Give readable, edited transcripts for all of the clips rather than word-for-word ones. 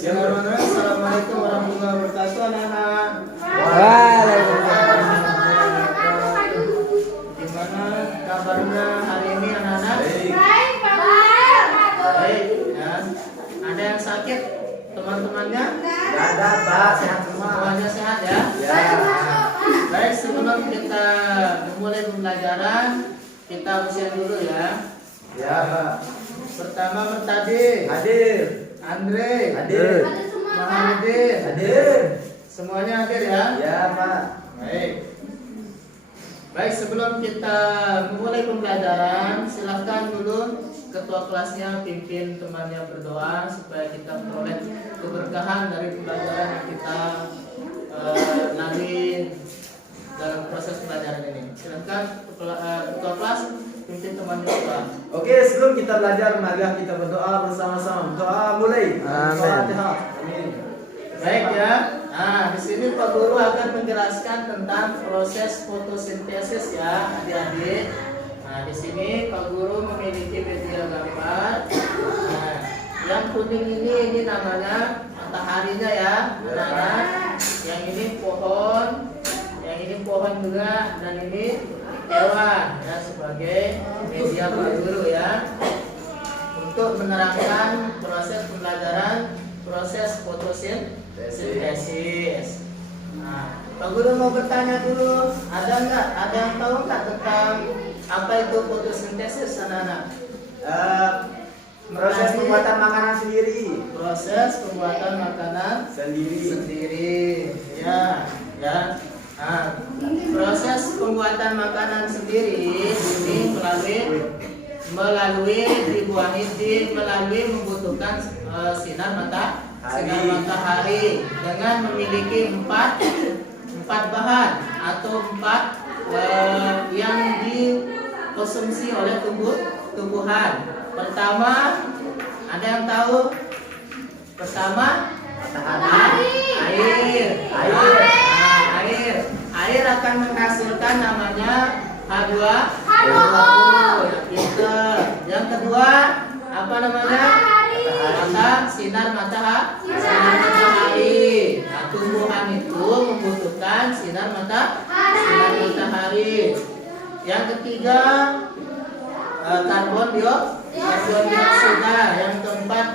Bismillahirrahmanirrahim. Assalamualaikum warahmatullahi wabarakatuh, anak-anak. Waalaikumsalam. Gimana kabarnya hari ini, anak-anak? Baik, ya. Ada yang sakit teman-temannya? Tidak ada, Pak. Sehat semua. Semuanya sehat ya? Ya. Baik, sebelum kita memulai pembelajaran, kita usian dulu ya. Ya, Pak. Pertama Mertadi, Hadir. Andre, Hadir. Muhammadin, Hadir. semuanya hadir ya? Ya, Pak. Baik. Baik, sebelum kita memulai pembelajaran, silakan dulu ketua kelasnya pimpin temannya berdoa supaya kita memperoleh keberkahan dari pembelajaran yang kita lalui dalam proses pembelajaran ini. Silakan ketua kelas pimpin temannya berdoa. Oke, sebelum kita belajar, marilah kita berdoa bersama-sama. Doa mulai. Amin. Amin. Baik ya. Nah, di sini Pak Guru akan menjelaskan tentang proses fotosintesis ya, adik-adik. Nah, di sini Pak Guru memiliki media gambar. Nah, yang kuning ini namanya mataharinya ya. Nah, yang ini pohon, yang ini pohon juga, dan ini hewan ya sebagai media Pak Guru ya. Untuk menerangkan proses pembelajaran proses fotosintesis. Nah, Pak Guru mau bertanya dulu, ada yang tahu nggak tentang apa itu fotosintesis, anak-anak? Proses pembuatan makanan sendiri. Proses pembuatan makanan Sendiri. ya. Nah, proses pembuatan makanan sendiri ini melalui membutuhkan sinar matahari dengan memiliki empat bahan atau yang dikonsumsi oleh tumbuhan. Pertama, ada yang tahu? Pertama, air. Air akan menghasilkan namanya H2O. Yang kedua, apa namanya? Sinar matahari. Nah, tumbuhan itu membutuhkan sinar matahari. Yang ketiga, karbon dioksida. Yang keempat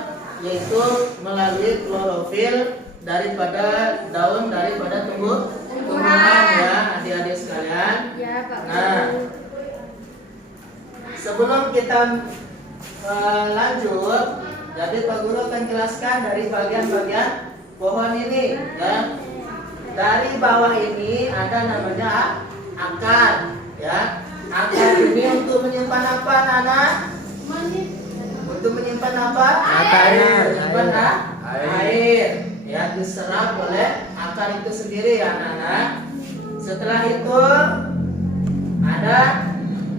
yaitu melalui klorofil daripada daun daripada tumbuhan ya, adik-adik sekalian. Nah, sebelum kita lanjut, jadi Pak Guru akan jelaskan dari bagian-bagian pohon ini ya. Dari bawah ini ada namanya akar ya. Akar ini untuk menyimpan apa, Nana? Untuk menyimpan apa? Menyimpan air. Ya, diserap oleh akar itu sendiri ya, Nana. Setelah itu ada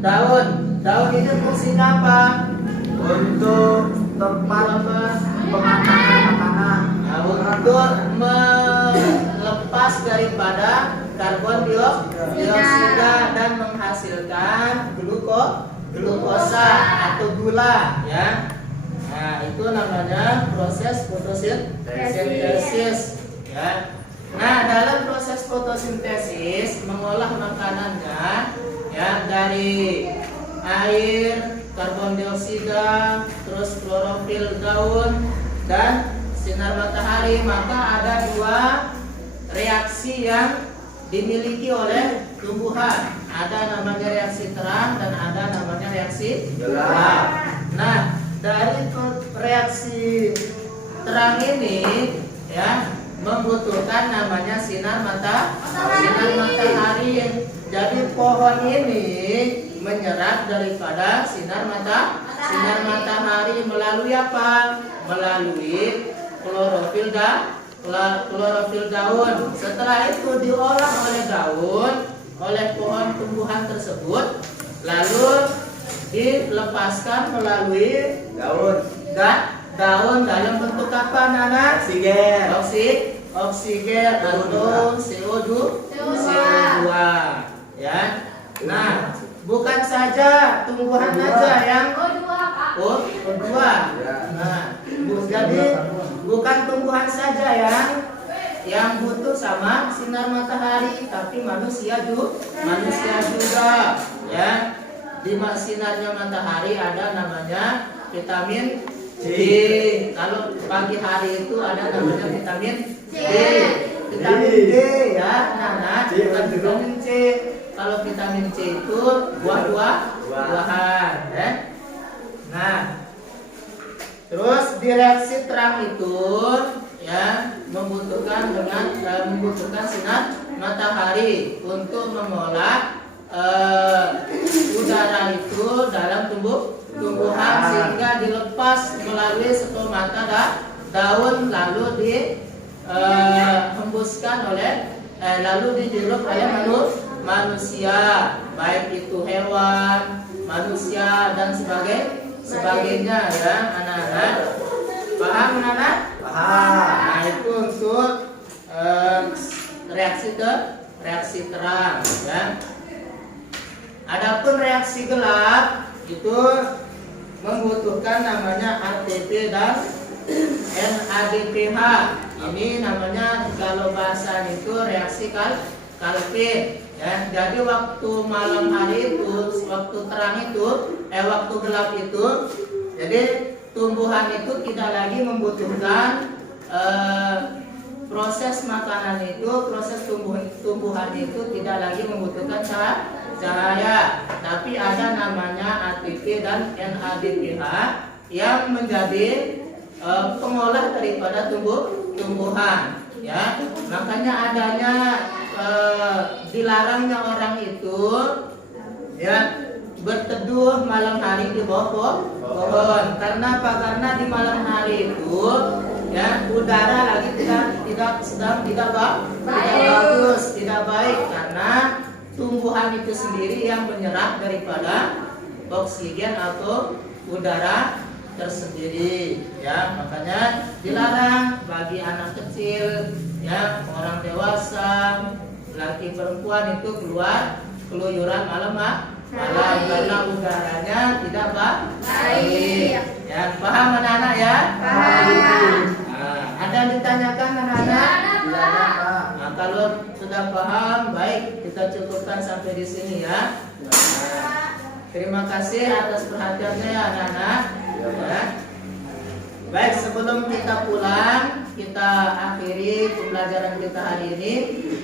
daun. Daun ini fungsinya apa? Untuk tempat pematangan makanan. Nah, untuk melepas daripada karbon dioksida dan menghasilkan glukosa atau gula ya. Nah, itu namanya proses fotosintesis ya. Nah, dalam proses fotosintesis mengolah makanannya ya dari air, karbon dioksida, terus klorofil daun dan sinar matahari, maka ada dua reaksi yang dimiliki oleh tumbuhan. Ada namanya reaksi terang dan ada namanya reaksi gelap. Nah, dari reaksi terang ini ya membutuhkan namanya sinar matahari. Jadi pohon ini menyerap daripada sinar matahari melalui apa? Melalui klorofil daun. Setelah itu diolah oleh daun, oleh pohon tumbuhan tersebut, lalu dilepaskan melalui daun dalam bentuk apa, Nana? Oksigen atau CO2 ya. Nah, bukan saja tumbuhan aja yang O2. Nah, jadi bukan tumbuhan saja yang butuh sama sinar matahari, tapi manusia juga ya. Di sinarnya matahari ada namanya vitamin D. Kalau pagi hari itu ada namanya vitamin D. Vitamin D ya, nah, bukan vitamin C. Kalau vitamin C itu buah-buahan ya. Nah, terus di reaksi terang itu ya membutuhkan sinar matahari untuk mengolah udara itu dalam tumbuhan sehingga dilepas melalui stomata daun lalu dihembuskan lalu dihirup oleh manusia, baik itu hewan, manusia dan sebagainya ya anak-anak. Paham anak-anak? Paham. Nah, itu untuk reaksi terang ya. Adapun reaksi gelap itu membutuhkan namanya ATP dan NADPH. Ini namanya kalau bahasa itu reaksi Calvin ya. Jadi waktu malam hari itu, waktu terang itu, waktu gelap itu, jadi tumbuhan itu tidak lagi membutuhkan proses makanan itu, proses tumbuhan itu tidak lagi membutuhkan cahaya, tapi ada namanya ATP dan NADPH yang menjadi pengolah daripada tumbuhan ya. Makanya adanya dilarangnya orang itu ya berteduh malam hari di bawah pohon. Karena apa? Karena di malam hari itu ya udara lagi tidak bagus, tidak baik, karena tumbuhan itu sendiri yang menyerap daripada oksigen atau udara tersendiri ya. Makanya dilarang bagi anak kecil ya, orang dewasa, laki perempuan itu keluar keluyuran malam karena udaranya tidak baik ya. Paham anak-anak ya? Paham. Nah, ada yang ditanyakan anak-anak? Nah, kalau sudah paham, baik, kita cukupkan sampai di sini ya. Nah, terima kasih atas perhatiannya ya anak-anak ya. Baik, sebelum kita pulang, kita akhiri pembelajaran kita hari ini.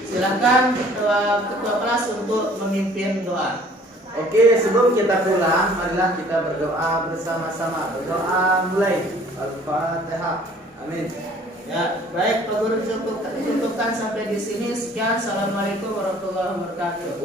Silakan ketua kelas untuk memimpin doa. Oke, sebelum kita pulang, marilah kita berdoa bersama-sama. Berdoa mulai. Al-Fatihah. Amin. Ya, baik Pak Guru, cukupkan sampai di sini. Sekian. Assalamualaikum warahmatullahi wabarakatuh.